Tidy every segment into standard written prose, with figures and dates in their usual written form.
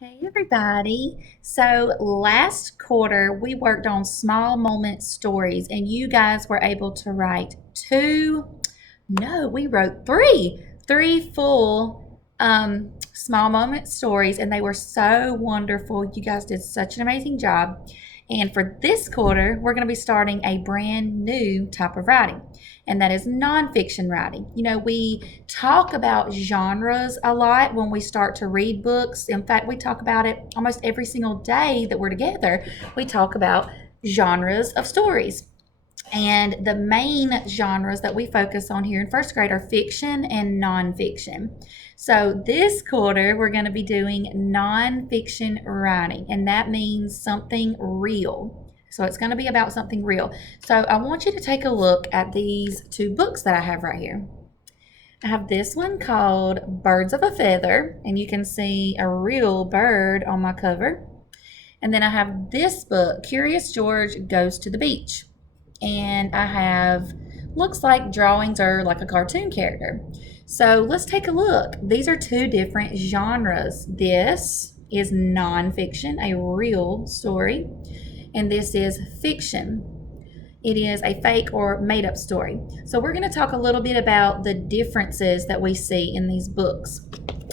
Hey everybody. So last quarter we worked on small moment stories and you guys were able to write we wrote three full small moment stories and they were so wonderful. You guys did such an amazing job. And for this quarter, we're going to be starting a brand new type of writing, and that is nonfiction writing. You know, we talk about genres a lot when we start to read books. In fact, we talk about it almost every single day that we're together. We talk about genres of stories. And the main genres that we focus on here in first grade are fiction and nonfiction. So this quarter, we're going to be doing nonfiction writing, and that means something real. So it's going to be about something real. So I want you to take a look at these two books that I have right here. I have this one called Birds of a Feather, and you can see a real bird on my cover. And then I have this book, Curious George Goes to the Beach. And I have, looks like drawings are like a cartoon character. So let's take a look. These are two different genres. This is nonfiction, a real story, and this is fiction. It is a fake or made up story. So we're going to talk a little bit about the differences that we see in these books.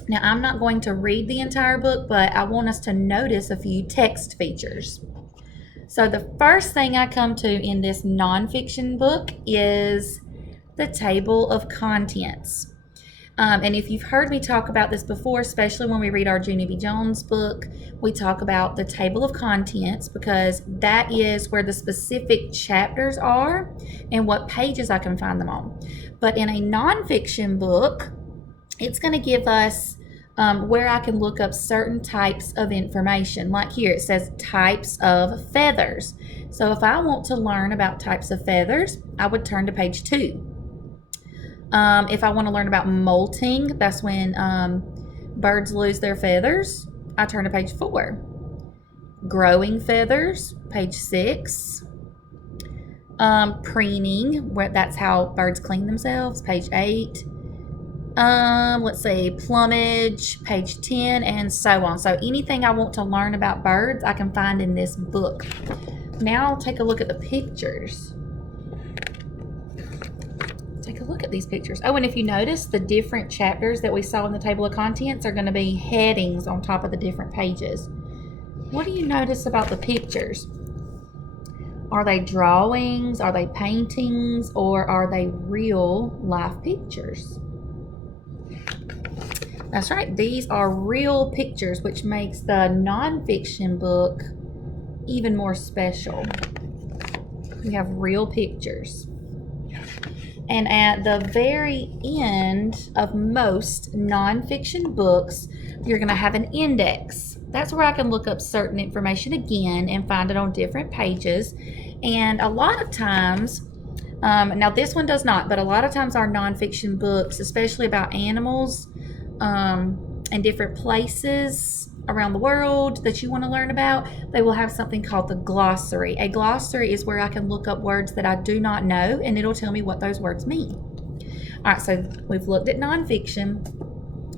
Now, I'm not going to read the entire book, but I want us to notice a few text features. So the first thing I come to in this nonfiction book is the table of contents. And if you've heard me talk about this before, especially when we read our Junie B. Jones book, we talk about the table of contents because that is where the specific chapters are and what pages I can find them on. But in a nonfiction book, it's going to give us where I can look up certain types of information. Like here, it says types of feathers. So if I want to learn about types of feathers, I would turn to page 2. If I want to learn about molting, that's when birds lose their feathers, I turn to page 4. Growing feathers, page 6. Preening, that's how birds clean themselves, page 8. Let's see, plumage, page 10, and so on. So anything I want to learn about birds, I can find in this book. Now I'll take a look at the pictures. Take a look at these pictures. Oh, and if you notice, the different chapters that we saw in the table of contents are going to be headings on top of the different pages. What do you notice about the pictures? Are they drawings? Are they paintings? Or are they real life pictures? That's right. These are real pictures, which makes the nonfiction book even more special. We have real pictures. And at the very end of most nonfiction books, you're going to have an index. That's where I can look up certain information again and find it on different pages. And a lot of times, now this one does not, but a lot of times our nonfiction books, especially about animals and different places around the world that you want to learn about, they will have something called the glossary. A glossary is where I can look up words that I do not know and it'll tell me what those words mean. All right, so we've looked at nonfiction.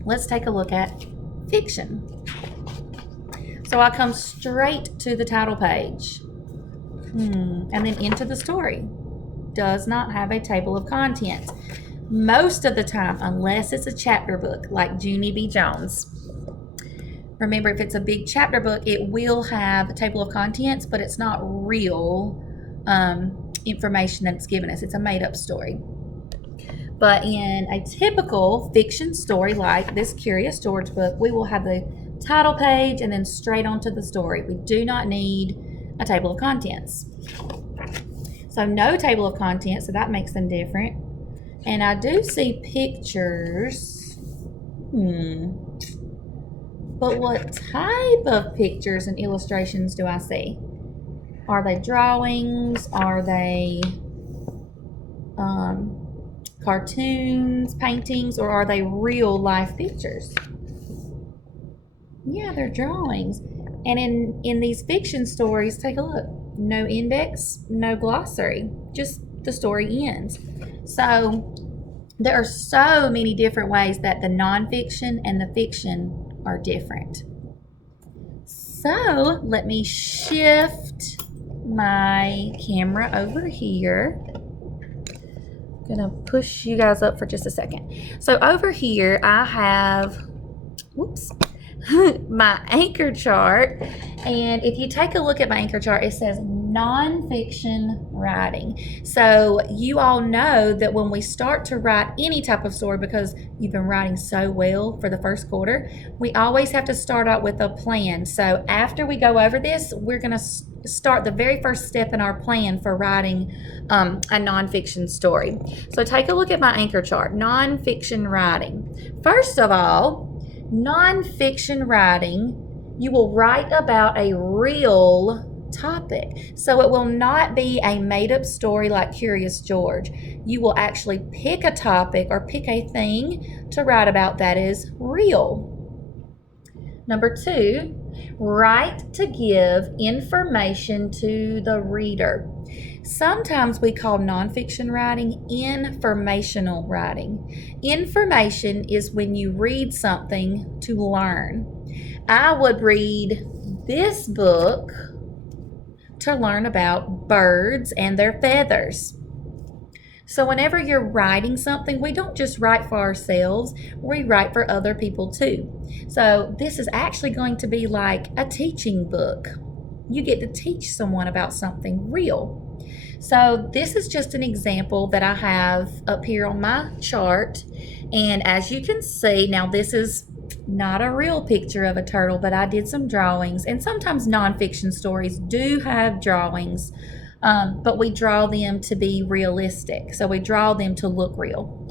Let's take a look at fiction. So I come straight to the title page and then into the story. Does not have a table of contents. Most of the time, unless it's a chapter book like Junie B. Jones. Remember, if it's a big chapter book, it will have a table of contents, but it's not real information that it's given us. It's a made-up story. But in a typical fiction story like this Curious George book, we will have the title page and then straight onto the story. We do not need a table of contents. So no table of contents, so that makes them different. And I do see pictures. But what type of pictures and illustrations do I see? Are they drawings? Are they cartoons, paintings, or are they real life pictures? Yeah, they're drawings. And in these fiction stories, take a look. No index, no glossary, just the story ends. So there are so many different ways that the nonfiction and the fiction are different. So let me shift my camera over here. I'm gonna push you guys up for just a second. So over here I have, whoops, my anchor chart. And if you take a look at my anchor chart, it says nonfiction writing. So you all know that when we start to write any type of story, because you've been writing so well for the first quarter, we always have to start out with a plan. So after we go over this, we're going to start the very first step in our plan for writing a nonfiction story. So take a look at my anchor chart, nonfiction writing. First of all, nonfiction writing, you will write about a real topic. So it will not be a made-up story like Curious George. You will actually pick a topic or pick a thing to write about that is real. Number 2, write to give information to the reader. Sometimes we call nonfiction writing informational writing. Information is when you read something to learn. I would read this book to learn about birds and their feathers. So whenever you're writing something, we don't just write for ourselves, we write for other people too. So this is actually going to be like a teaching book. You get to teach someone about something real. So this is just an example that I have up here on my chart. And as you can see, now this is not a real picture of a turtle, but I did some drawings. And sometimes nonfiction stories do have drawings, but we draw them to be realistic. So we draw them to look real.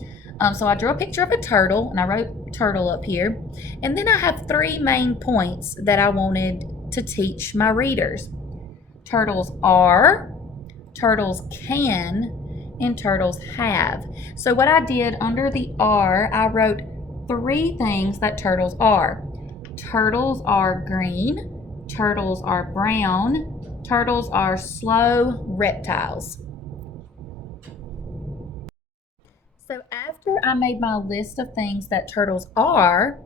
So I drew a picture of a turtle, and I wrote turtle up here. And then I have 3 main points that I wanted to teach my readers. Turtles are, turtles can, and turtles have. So what I did under the R, I wrote 3 things that turtles are. Turtles are green, turtles are brown, turtles are slow reptiles. So after I made my list of things that turtles are,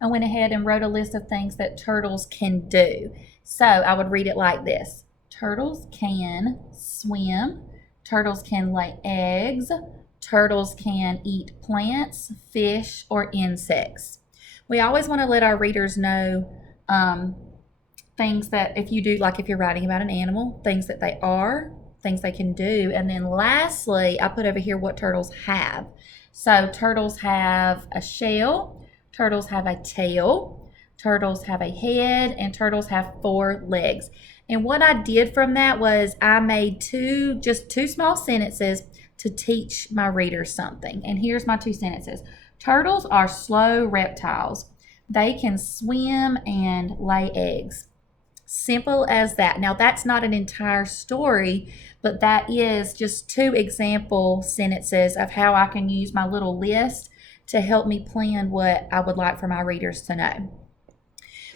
I went ahead and wrote a list of things that turtles can do. So I would read it like this. Turtles can swim, turtles can lay eggs, turtles can eat plants, fish, or insects. We always want to let our readers know things that if you do, like if you're writing about an animal, things that they are, things they can do. And then lastly, I put over here what turtles have. So turtles have a shell, turtles have a tail, turtles have a head, and turtles have 4 legs. And what I did from that was I made just two small sentences to teach my readers something. And here's my 2 sentences. Turtles are slow reptiles. They can swim and lay eggs. Simple as that. Now, that's not an entire story, but that is just 2 example sentences of how I can use my little list to help me plan what I would like for my readers to know.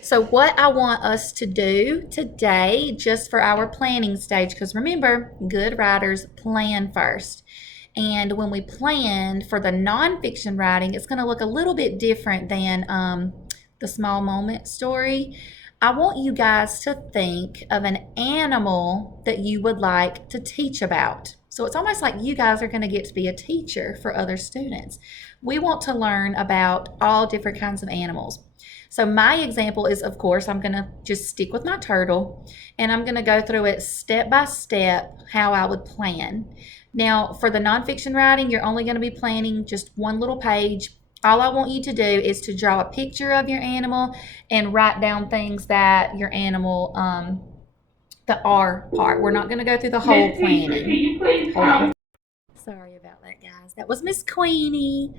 So what I want us to do today, just for our planning stage, because remember, good writers plan first. And when we plan for the nonfiction writing, it's going to look a little bit different than the small moment story. I want you guys to think of an animal that you would like to teach about. So it's almost like you guys are going to get to be a teacher for other students. We want to learn about all different kinds of animals. So my example is, of course, I'm going to just stick with my turtle, and I'm going to go through it step by step how I would plan. Now, for the nonfiction writing, you're only going to be planning just 1 little page. All I want you to do is to draw a picture of your animal and write down things that your animal, the R part. We're not going to go through the whole planning. Hold on. Sorry about that, guys. That was Miss Queenie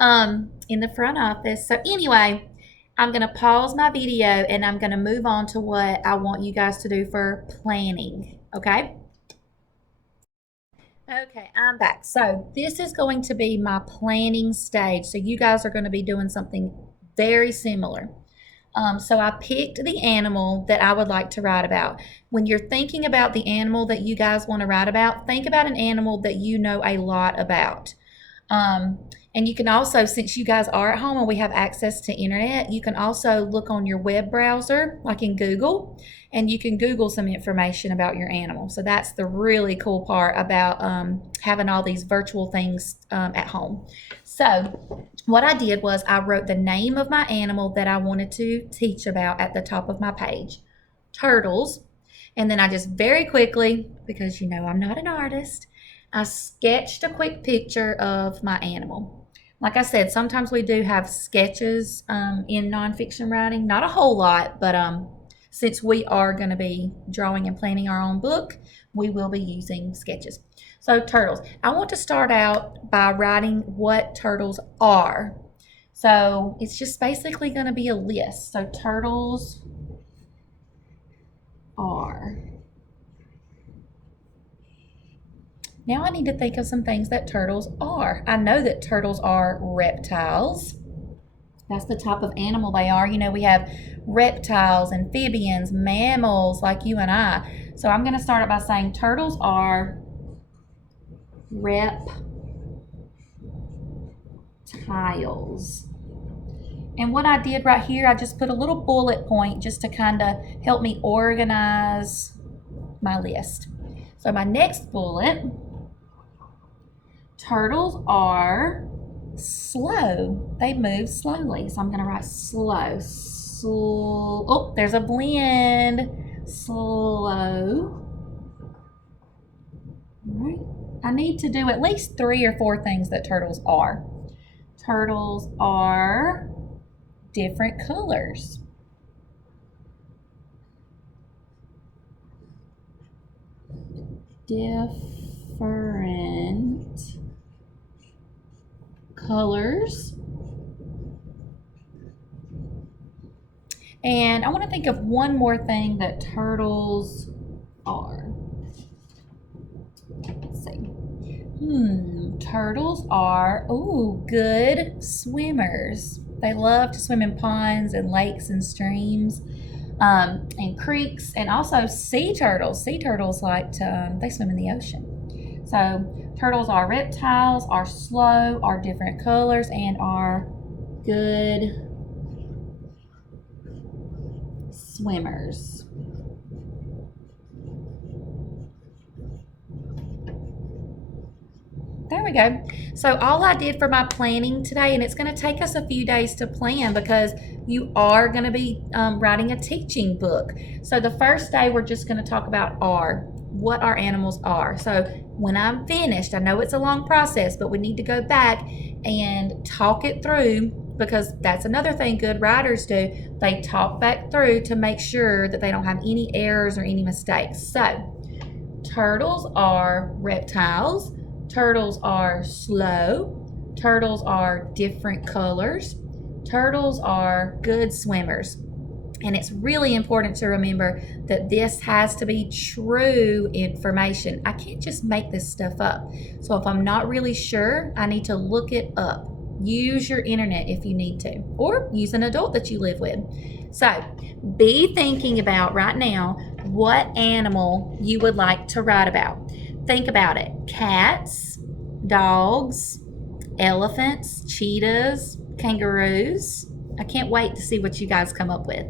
in the front office. So anyway, I'm going to pause my video and I'm going to move on to what I want you guys to do for planning, okay? Okay, I'm back. So this is going to be my planning stage. So you guys are going to be doing something very similar. So I picked the animal that I would like to write about. When you're thinking about the animal that you guys want to write about, think about an animal that you know a lot about. And you can also, since you guys are at home and we have access to internet, you can also look on your web browser, like in Google, and you can Google some information about your animal. So that's the really cool part about having all these virtual things at home. So what I did was I wrote the name of my animal that I wanted to teach about at the top of my page, turtles. And then I just very quickly, because you know I'm not an artist, I sketched a quick picture of my animal. Like I said, sometimes we do have sketches in nonfiction writing. Not a whole lot, but since we are going to be drawing and planning our own book, we will be using sketches. So turtles. I want to start out by writing what turtles are. So it's just basically going to be a list. So turtles are. Now I need to think of some things that turtles are. I know that turtles are reptiles. That's the type of animal they are. You know, we have reptiles, amphibians, mammals like you and I. So I'm going to start it by saying turtles are reptiles. And what I did right here, I just put a little bullet point just to kind of help me organize my list. So my next bullet, turtles are slow. They move slowly. So I'm going to write slow. Oh, there's a blend. Slow. All right. I need to do at least 3 or 4 things that turtles are. Turtles are different colors. Different colors. And I want to think of one more thing that turtles are. Let's see. Turtles are, good swimmers. They love to swim in ponds and lakes and streams and creeks, and also sea turtles. Sea turtles like to, they swim in the ocean. So turtles are reptiles, are slow, are different colors, and are good swimmers. There we go. So all I did for my planning today, and it's going to take us a few days to plan because you are going to be writing a teaching book. So the first day we're just going to talk about what our animals are. So when I'm finished, I know it's a long process, but we need to go back and talk it through, because that's another thing good writers do. They talk back through to make sure that they don't have any errors or any mistakes. So turtles are reptiles. Turtles are slow. Turtles are different colors. Turtles are good swimmers. And it's really important to remember that this has to be true information. I can't just make this stuff up. So if I'm not really sure, I need to look it up. Use your internet if you need to, or use an adult that you live with. So be thinking about right now what animal you would like to write about. Think about it. Cats, dogs, elephants, cheetahs, kangaroos. I can't wait to see what you guys come up with.